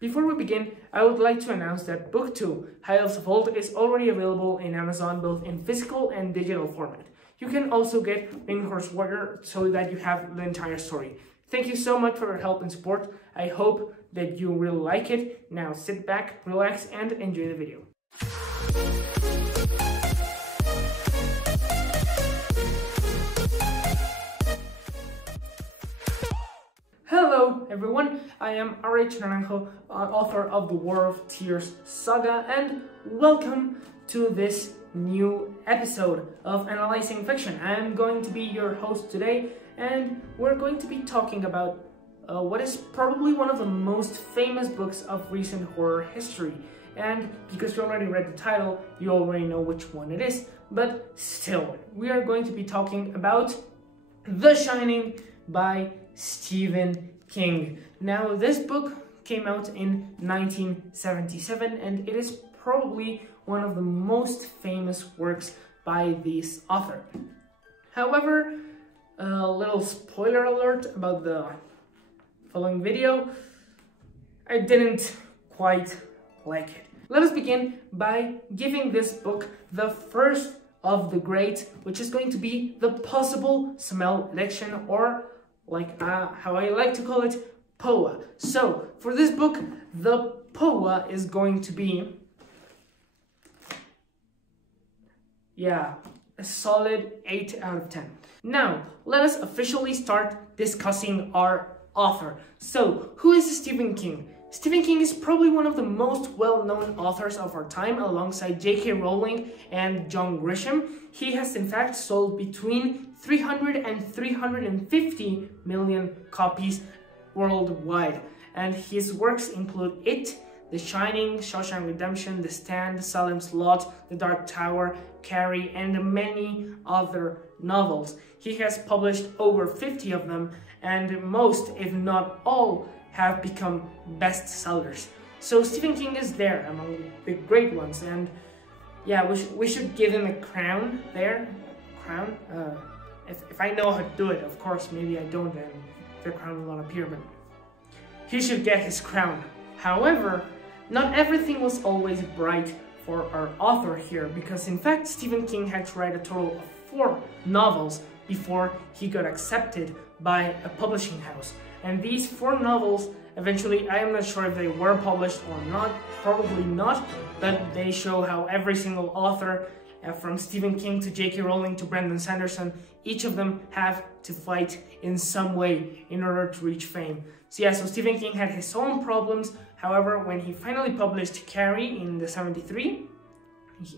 Before we begin, I would like to announce that Book 2, Hiles of Old, is already available in Amazon both in physical and digital format. You can also get Rainhorse Warrior so that you have the entire story. Thank you so much for your help and support. I hope that you really like it. Now sit back, relax, and enjoy the video. Hello everyone, I am R.H. Naranjo, author of the War of Tears saga, and welcome to this new episode of Analyzing Fiction. I am going to be your host today, and we're going to be talking about what is probably one of the most famous books of recent horror history. And because you already read the title, you already know which one it is. But still, we are going to be talking about The Shining by Stephen King. Now, this book came out in 1977, and it is probably one of the most famous works by this author. However, a little spoiler alert about the following video, I didn't quite like it. Let us begin by giving this book the first of the great, which is going to be the possible smell addiction, or like how I like to call it, POA. So for this book, the POA is going to be, a solid 8 out of 10. Now, let us officially start discussing our author. So, who is Stephen King? Stephen King is probably one of the most well-known authors of our time, alongside J.K. Rowling and John Grisham. He has in fact sold between 300 and 350 million copies worldwide. And his works include It, The Shining, Shawshank Redemption, The Stand, Salem's Lot, The Dark Tower, Carrie, and many other novels. He has published over 50 of them, and most, if not all, have become bestsellers. So Stephen King is there among the great ones, and yeah, we should give him a crown there. Crown? If I know how to do it, of course. Maybe I don't, and the crown will not appear, but he should get his crown. However, not everything was always bright for our author here, because in fact Stephen King had to write a total of 4 novels before he got accepted by a publishing house. And these 4 novels, eventually, I am not sure if they were published or not, probably not, but they show how every single author, from Stephen King to J.K. Rowling to Brandon Sanderson, each of them have to fight in some way in order to reach fame. So yeah, so Stephen King had his own problems. However, when he finally published Carrie in the 73,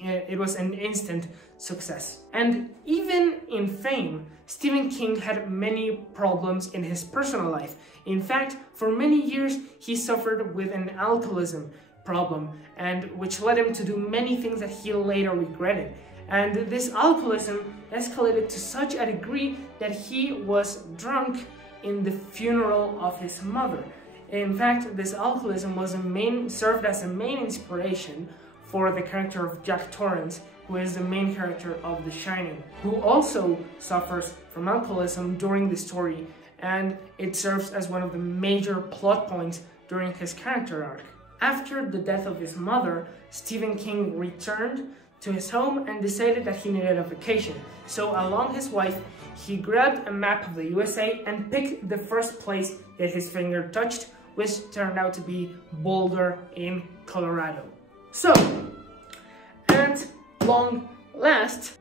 it was an instant success. And even in fame, Stephen King had many problems in his personal life. In fact, for many years, he suffered with an alcoholism problem, and which led him to do many things that he later regretted. And this alcoholism escalated to such a degree that he was drunk in the funeral of his mother. In fact, this alcoholism was served as a main inspiration for the character of Jack Torrance, who is the main character of The Shining, who also suffers from alcoholism during the story, and it serves as one of the major plot points during his character arc. After the death of his mother, Stephen King returned to his home and decided that he needed a vacation. So along his wife, he grabbed a map of the USA and picked the first place that his finger touched, which turned out to be Boulder in Colorado. So, at long last,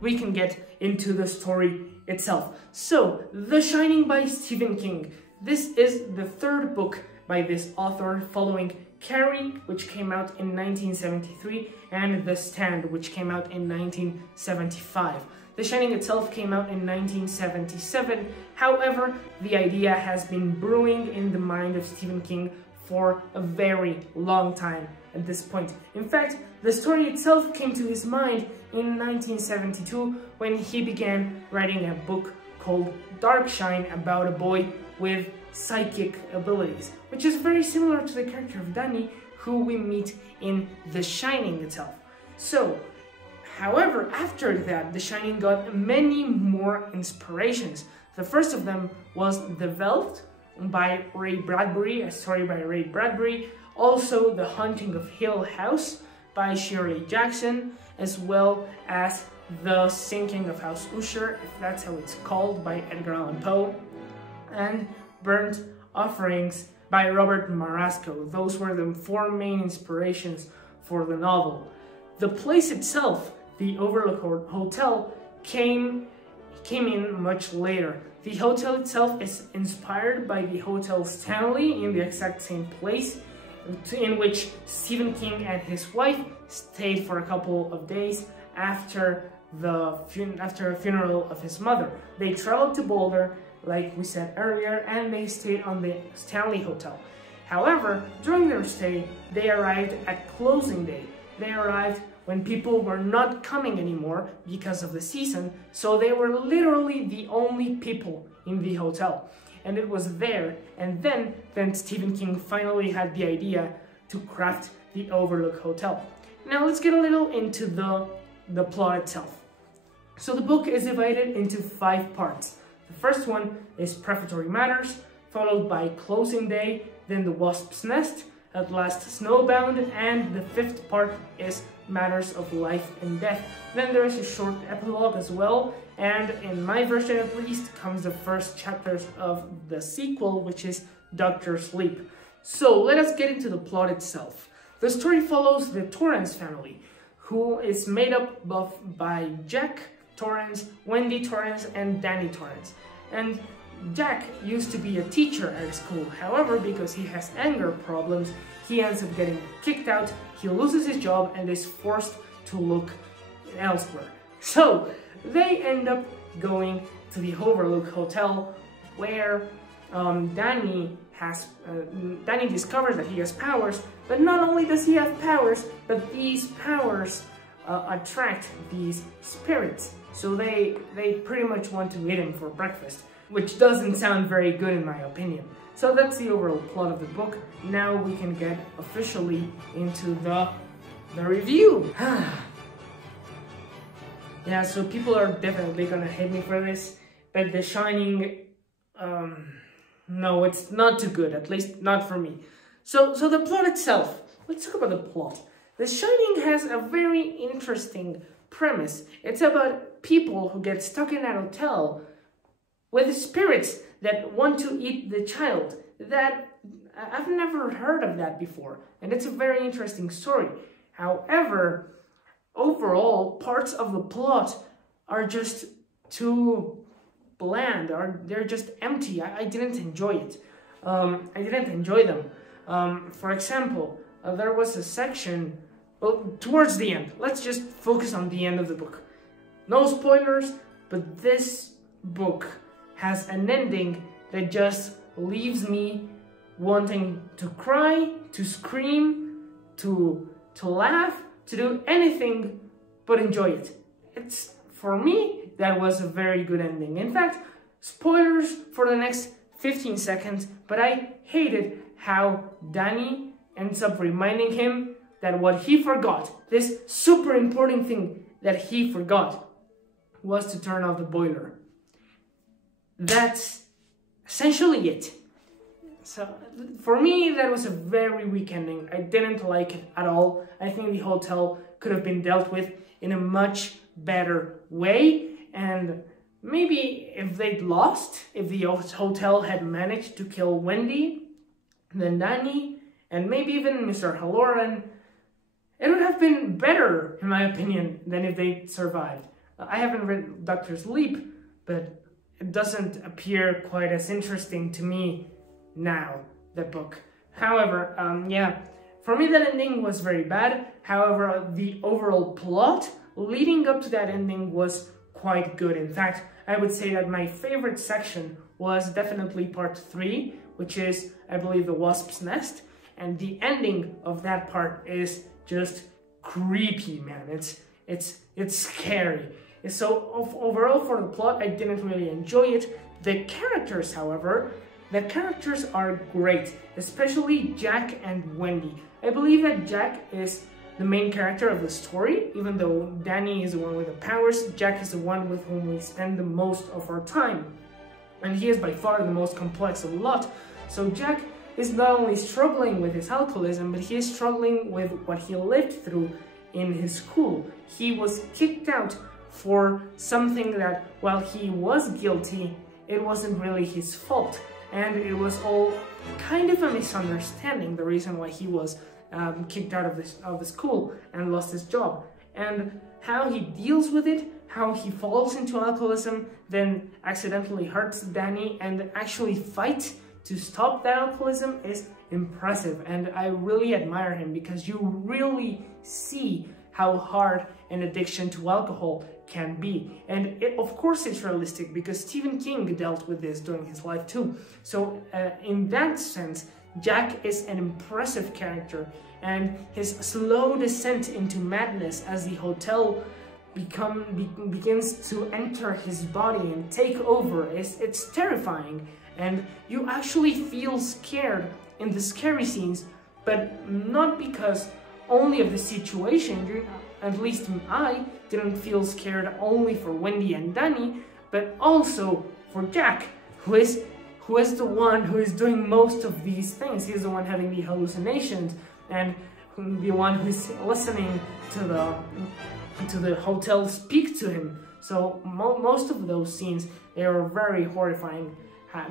we can get into the story itself. So, The Shining by Stephen King. This is the 3rd book by this author, following Carrie, which came out in 1973, and The Stand, which came out in 1975. The Shining itself came out in 1977. However, the idea has been brewing in the mind of Stephen King for a very long time at this point. In fact, the story itself came to his mind in 1972 when he began writing a book called Darkshine about a boy with psychic abilities, which is very similar to the character of Danny, who we meet in The Shining itself. So, however, after that, The Shining got many more inspirations. The first of them was The Velvet, by Ray Bradbury, a story by Ray Bradbury. Also, The Haunting of Hill House by Shirley Jackson, as well as The Sinking of House Usher, if that's how it's called, by Edgar Allan Poe, and Burnt Offerings by Robert Marasco. Those were the four main inspirations for the novel. The place itself, the Overlook Hotel, came in much later. The hotel itself is inspired by the Hotel Stanley in the exact same place, in which Stephen King and his wife stayed for a couple of days after a funeral of his mother. They traveled to Boulder, like we said earlier, and they stayed on the Stanley Hotel. However, during their stay, they arrived at closing day. They arrived when people were not coming anymore because of the season, so they were literally the only people in the hotel. And it was there, and then Stephen King finally had the idea to craft the Overlook Hotel. Now let's get a little into the plot itself. So the book is divided into 5 parts. The first one is Prefatory Matters, followed by Closing Day, then The Wasp's Nest, at last Snowbound, and the 5th part is Matters of Life and Death. Then there is a short epilogue as well, and in my version at least comes the first chapters of the sequel, which is Dr. Sleep. So let us get into the plot itself. The story follows the Torrance family, who is made up by Jack Torrance, Wendy Torrance, and Danny Torrance. And Jack used to be a teacher at school. However, because he has anger problems, he ends up getting kicked out, he loses his job, and is forced to look elsewhere. So they end up going to the Overlook Hotel, where Danny discovers that he has powers, but not only does he have powers, but these powers attract these spirits. So they pretty much want to eat him for breakfast, which doesn't sound very good in my opinion. So that's the overall plot of the book. Now we can get officially into the review. Yeah, so people are definitely gonna hate me for this, but The Shining, no, it's not too good, at least not for me. So the plot itself, let's talk about the plot. The Shining has a very interesting premise. It's about people who get stuck in that hotel with spirits that want to eat the child. That I've never heard of that before, and it's a very interesting story. However, overall, parts of the plot are just too bland, or they're just empty. I didn't enjoy it. I didn't enjoy them. For example, there was a section, well, towards the end. Let's just focus on the end of the book. No spoilers, but this book has an ending that just leaves me wanting to cry, to scream, to laugh, to do anything but enjoy it. It's, for me, that was a very good ending. In fact, spoilers for the next 15 seconds, but I hated how Danny ends up reminding him that what he forgot, this super important thing that he forgot, was to turn off the boiler. That's essentially it. So for me, that was a very weak ending. I didn't like it at all. I think the hotel could have been dealt with in a much better way, and maybe if they'd lost, if the hotel had managed to kill Wendy, then Danny, and maybe even Mr. Halloran, it would have been better, in my opinion, than if they survived. I haven't read Dr. Sleep, but it doesn't appear quite as interesting to me now, the book. However, yeah, for me that ending was very bad. However, the overall plot leading up to that ending was quite good. In fact, I would say that my favorite section was definitely part 3, which is, I believe, The Wasp's Nest. And the ending of that part is just creepy, man. It's scary. So overall, for the plot, I didn't really enjoy it. The characters, however, the characters are great, especially Jack and Wendy. I believe that Jack is the main character of the story, even though Danny is the one with the powers. Jack is the one with whom we spend the most of our time. and he is by far the most complex of the lot. So Jack is not only struggling with his alcoholism, but he is struggling with what he lived through in his school. He was kicked out for something that, while he was guilty, it wasn't really his fault, and it was all kind of a misunderstanding, the reason why he was kicked out of the school and lost his job. And how he deals with it, how he falls into alcoholism, then accidentally hurts Danny, and actually fights to stop that alcoholism is impressive. And I really admire him, because you really see how hard an addiction to alcohol can be. And of course it's realistic, because Stephen King dealt with this during his life too. So in that sense, Jack is an impressive character, and his slow descent into madness as the hotel begins to enter his body and take over, it's terrifying. And you actually feel scared in the scary scenes, but not because only of the situation. At least I didn't feel scared only for Wendy and Danny, but also for Jack, who is the one who is doing most of these things. He's the one having the hallucinations, and the one who's listening to the hotel speak to him. So most of those scenes, they are very horrifying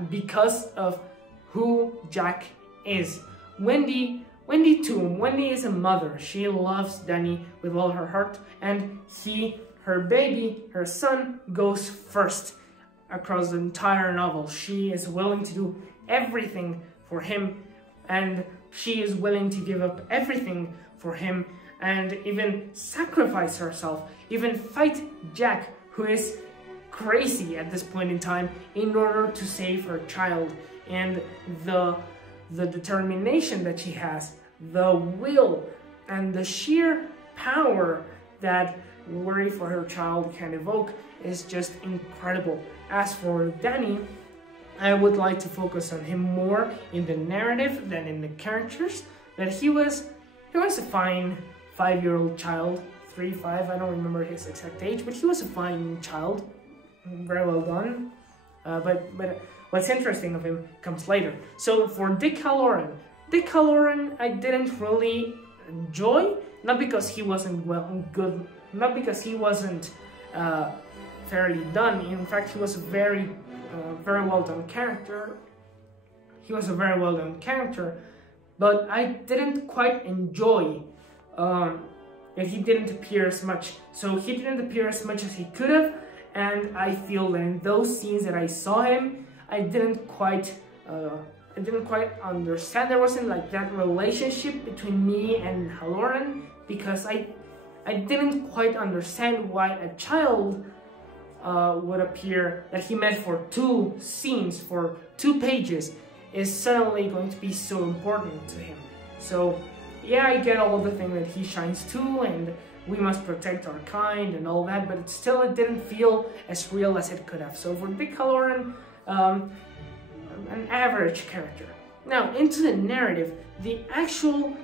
because of who Jack is. Wendy too. Wendy is a mother. She loves Danny with all her heart, and her baby, her son, goes first across the entire novel. She is willing to do everything for him, and she is willing to give up everything for him, and even sacrifice herself, even fight Jack, who is crazy at this point in time, in order to save her child. And the determination that she has, the will, and the sheer power that worry for her child can evoke is just incredible. As for Danny, I would like to focus on him more in the narrative than in the characters. That he was a fine 5-year-old child, 3, 5, I don't remember his exact age, but he was a fine child, very well done. But what's interesting of him comes later. So for Dick Halloran I didn't really enjoy, not because he wasn't good, not because he wasn't fairly done. In fact, he was a very well done character. He was a very well done character, but I didn't quite enjoy that he didn't appear as much. So he didn't appear as much as he could have, and I feel that in those scenes that I saw him, I didn't quite understand. There wasn't like that relationship between me and Halloran, because I didn't quite understand why a child would appear that he met for 2 scenes, for 2 pages, is suddenly going to be so important to him. So yeah, I get all of the thing that he shines too, and we must protect our kind and all that, but it didn't feel as real as it could have. So for Dick Halloran, an average character. Now into the narrative, the actual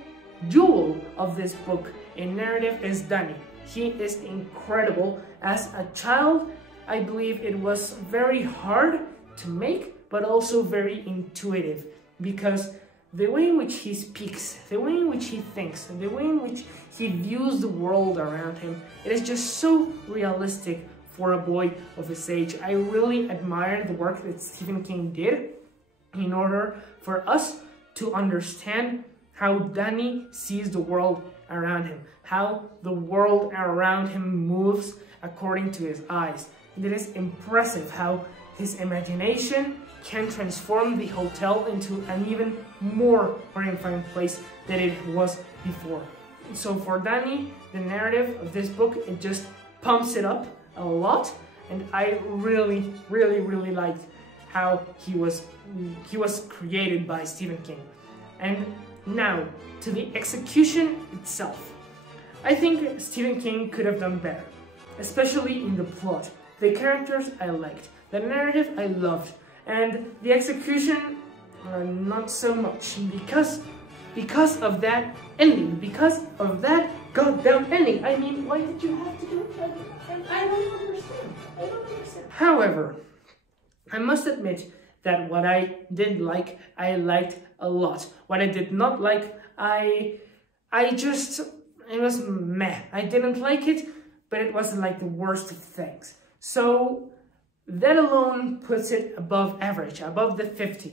jewel of this book in narrative is Danny. He is incredible. As a child, I believe it was very hard to make, but also very intuitive, because the way in which he speaks, the way in which he thinks, and the way in which he views the world around him, it is just so realistic for a boy of his age. I really admire the work that Stephen King did in order for us to understand how Danny sees the world around him, how the world around him moves according to his eyes. And it is impressive how his imagination can transform the hotel into an even more horrifying place than it was before. So for Danny, the narrative of this book, it just pumps it up a lot, and I really liked how he was created by Stephen King. And now to the execution itself. I think Stephen King could have done better, especially in the plot. The characters I liked, the narrative I loved, and the execution not so much, because of that ending, because of that goddamn ending. I mean, why did you have to do it? I don't understand. However, I must admit that what I did like, I liked a lot. What I did not like, it was meh. I didn't like it, but it wasn't like the worst of things. So that alone puts it above average, above the 50.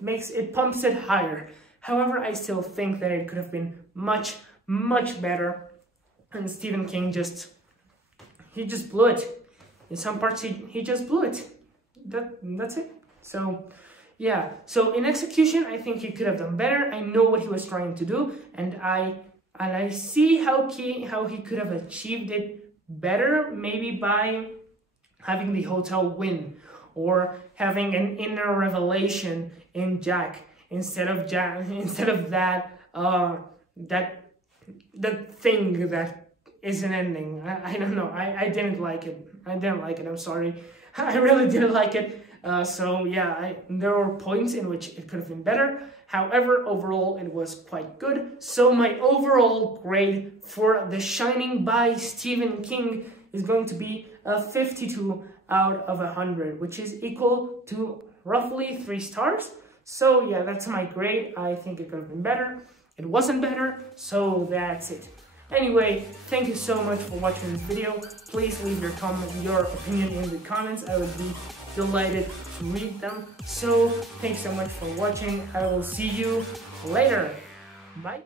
It pumps it higher. However, I still think that it could have been much, much better. And Stephen King he just blew it. In some parts, he just blew it. That's it. So, yeah. So in execution, I think he could have done better. I know what he was trying to do, and I see how he could have achieved it better, maybe by having the hotel win, or having an inner revelation in Jack instead of that thing that is an ending. I don't know. I didn't like it. I'm sorry. I really didn't like it. So yeah, there were points in which it could have been better. However, overall, it was quite good. So my overall grade for The Shining by Stephen King is going to be a 52 out of 100, which is equal to roughly 3 stars. So yeah, that's my grade. I think it could have been better. It wasn't better, so that's it. Anyway, thank you so much for watching this video. Please leave your opinion in the comments. I would be delighted to read them. So thanks so much for watching. I will see you later. Bye.